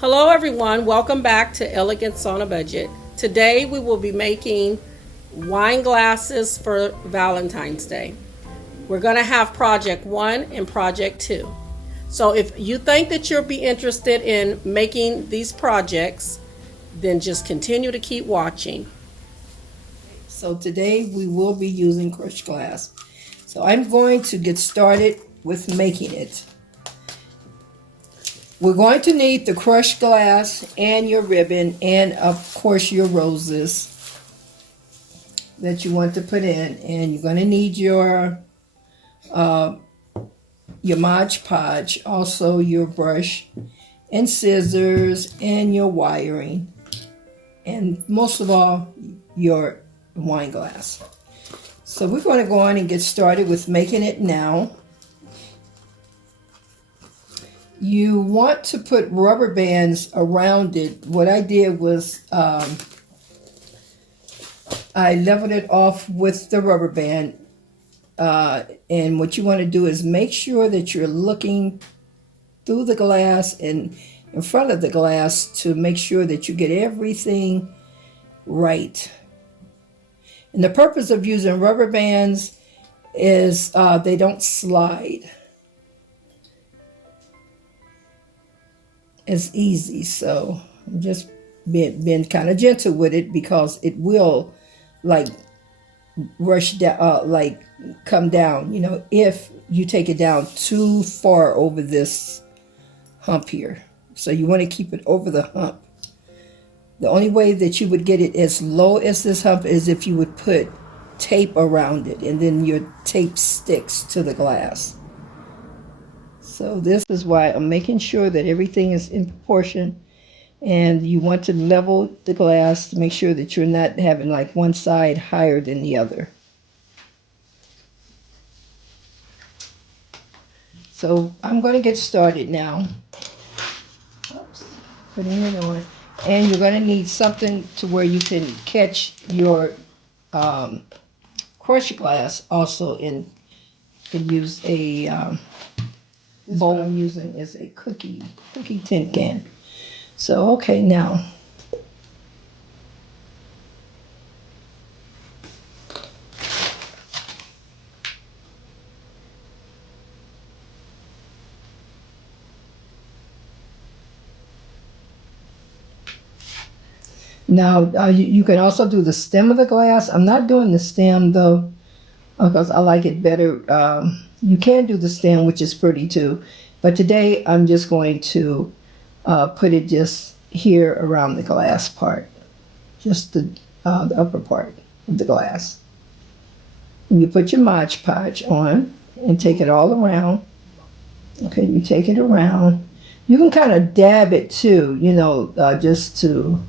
Hello everyone, welcome back to Elegance on a Budget. Today we will be making wine glasses for Valentine's Day. We're going to have project 1 and project 2. So if you think that you'll be interested in making these projects, then just continue to keep watching. So today we will be using crushed glass. So I'm going to get started with making it. We're going to need the crushed glass and your ribbon and of course your roses that you want to put in, and you're going to need your Mod Podge, also your brush and scissors and your wiring, and most of all your wine glass. So we're going to go on and get started with making it now. You want to put rubber bands around it. What I did was I leveled it off with the rubber band. And what you want to do is make sure that you're looking through the glass and in front of the glass to make sure that you get everything right. And the purpose of using rubber bands is they don't slide as easy. So I'm just being kind of gentle with it because it will like rush down, like come down, if you take it down too far over this hump here. So you want to keep it over the hump. The only way that you would get it as low as this hump is if you would put tape around it, and then your tape sticks to the glass. So this is why I'm making sure that everything is in proportion, and you want to level the glass to make sure that you're not having like one side higher than the other. So I'm going to get started now. Oops, putting it on. And you're going to need something to where you can catch your crushed glass also in. You can use a bowl I'm using is a cookie tin can. So okay, now you can also do the stem of the glass. I'm not doing the stem though because I like it better. You can do the stem, which is pretty too, but today I'm just going to put it just here around the glass part, just the upper part of the glass. And you put your Mod Podge on and take it all around. Okay, you take it around. You can kind of dab it too, just to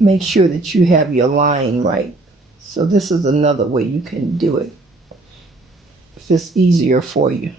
make sure that you have your line right. So this is another way you can do it if it's easier for you.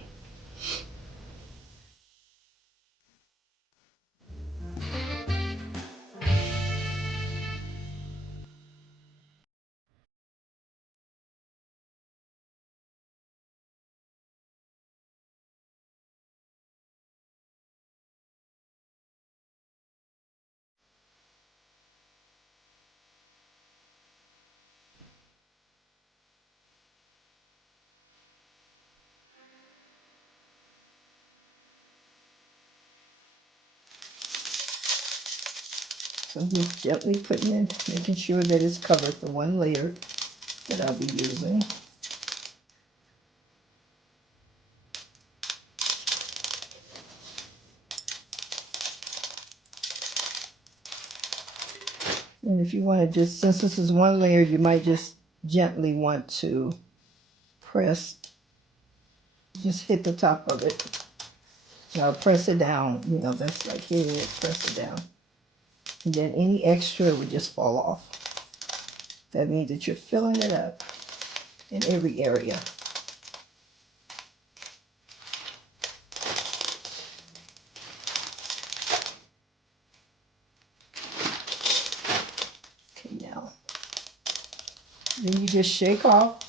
So just gently putting in, making sure that it's covered the one layer that I'll be using. And if you want to just, since this is one layer, you might just gently want to press, just hit the top of it. Now press it down, that's like hitting it, press it down. And then any extra would just fall off. That means that you're filling it up in every area. Okay, now, then you just shake off,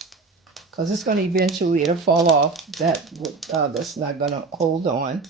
because it's going to eventually, it'll fall off. That's not going to hold on.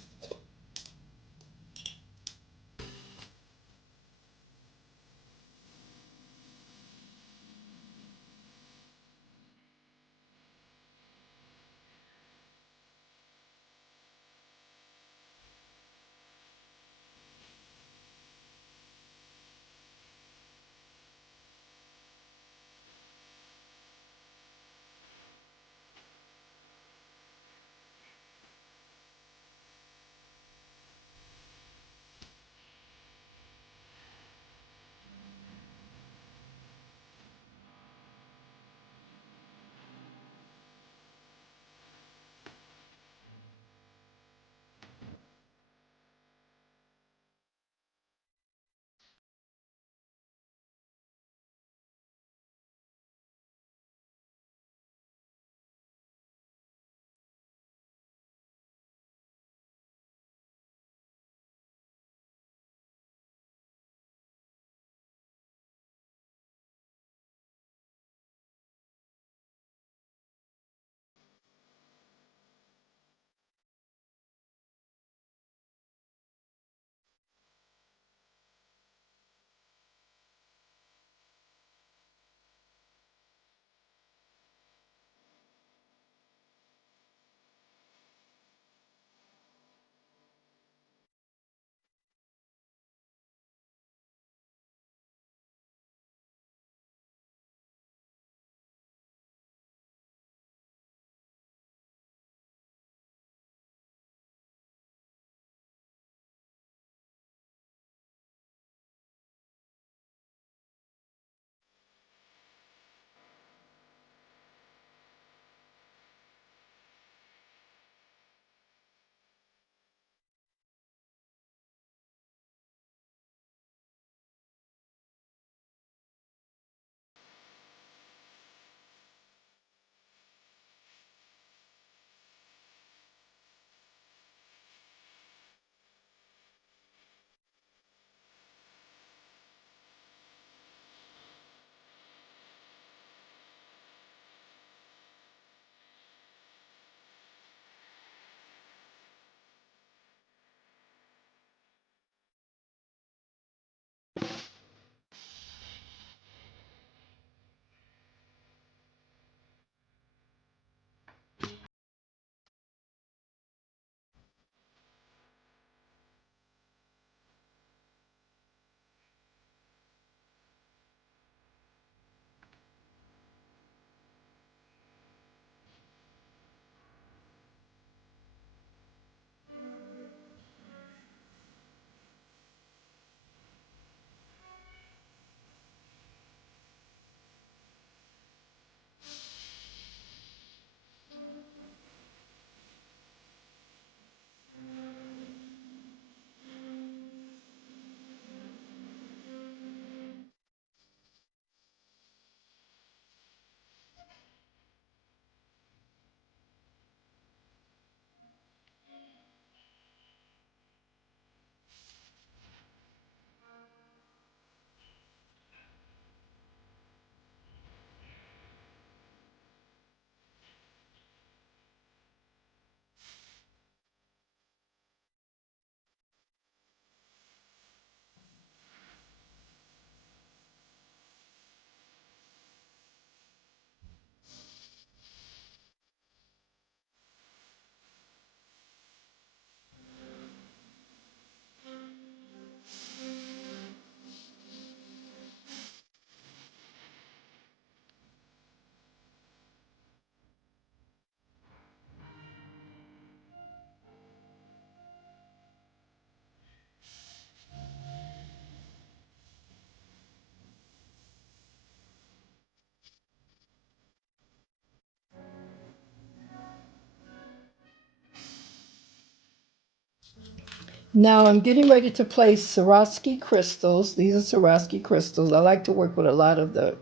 Now I'm getting ready to place Swarovski crystals. These are Swarovski crystals. I like to work with a lot of the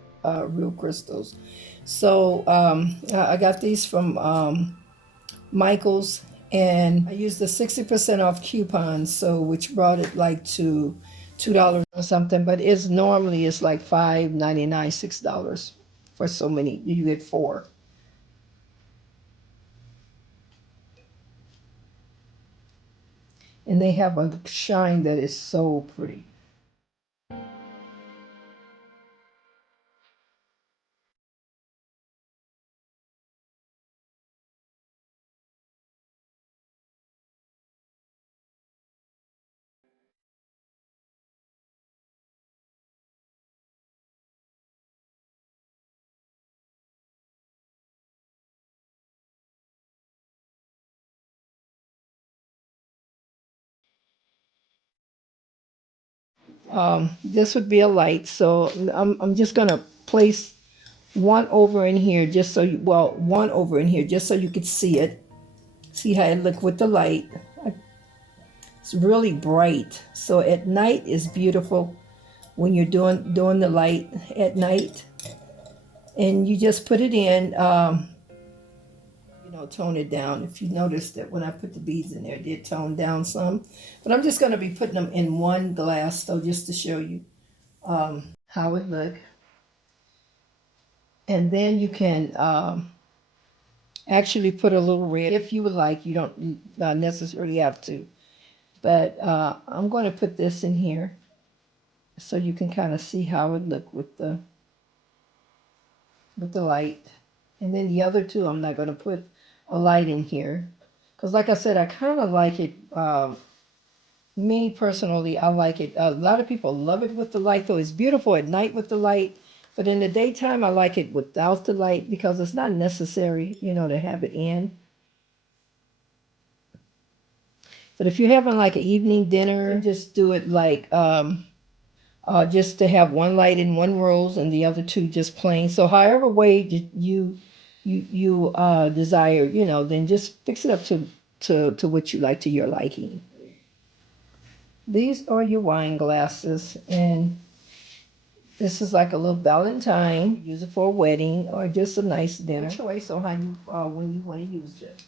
real crystals. So I got these from Michael's, and I used the 60% off coupon, so which brought it like to $2 or something. But it's like $5.99, $6 for so many. You get four, and they have a shine that is so pretty. This would be a light, so I'm just gonna place one over in here just so you, well, one over in here just so you could see it. See how it look with the light. It's really bright. So at night is beautiful when you're doing the light at night. And you just put it in, tone it down. If you notice that when I put the beads in there, it did tone down some. But I'm just going to be putting them in one glass, so just to show you how it look. And then you can actually put a little red if you would like. You don't necessarily have to. But I'm going to put this in here so you can kind of see how it look with the light. And then the other two, I'm not going to put a light in here. Because like I said, I kind of like it. Me personally, I like it. A lot of people love it with the light, though. It's beautiful at night with the light. But in the daytime, I like it without the light because it's not necessary, to have it in. But if you're having like an evening dinner, just do it like just to have one light in one rose and the other two just plain. So however way you desire, then just fix it up to what you like, to your liking. These are your wine glasses, and this is like a little Valentine. Use it for a wedding or just a nice dinner choice on how you when you want to use it.